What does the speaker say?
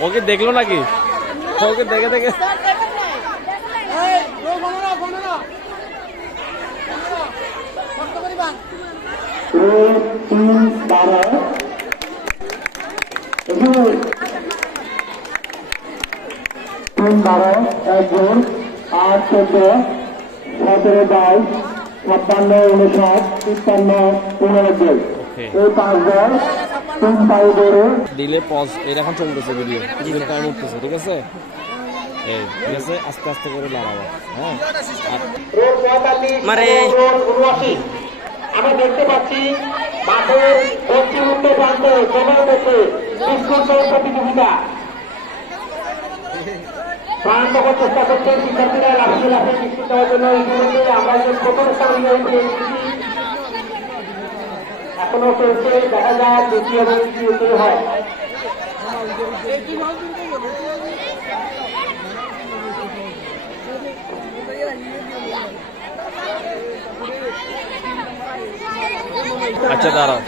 ওকে দেখলো নাকি? ওকে দেখে দেখে তিন 12 একজন 8 14 17 22 56 59 53 89 এই 5 দল 3 পাই ধরে দিলে পজ এরকম চলতেছে ভিডিও কিছুদিন টাইম উঠতেছে ঠিক আছে এই ঠিক আছে আস্তে আস্তে করে লাগাবো হ্যাঁ মানে আমরা দেখতে পাচ্ছি মাঠের পশ্চিম উত্তর প্রান্তে সবার মধ্যে বিস্কুট প্রতিযোগিতা প্রাণপক চেষ্টা করছেন শিক্ষার্থীরা লাফিয়ে লাফিয়ে নিশ্চিত হওয়ার জন্য ইতিমধ্যে আমরা যে প্রথম স্থান এখনো চলছে দেখা যায় দ্বিতীয় এবং তৃতীয় হয় আচ্ছা দাঁড়াও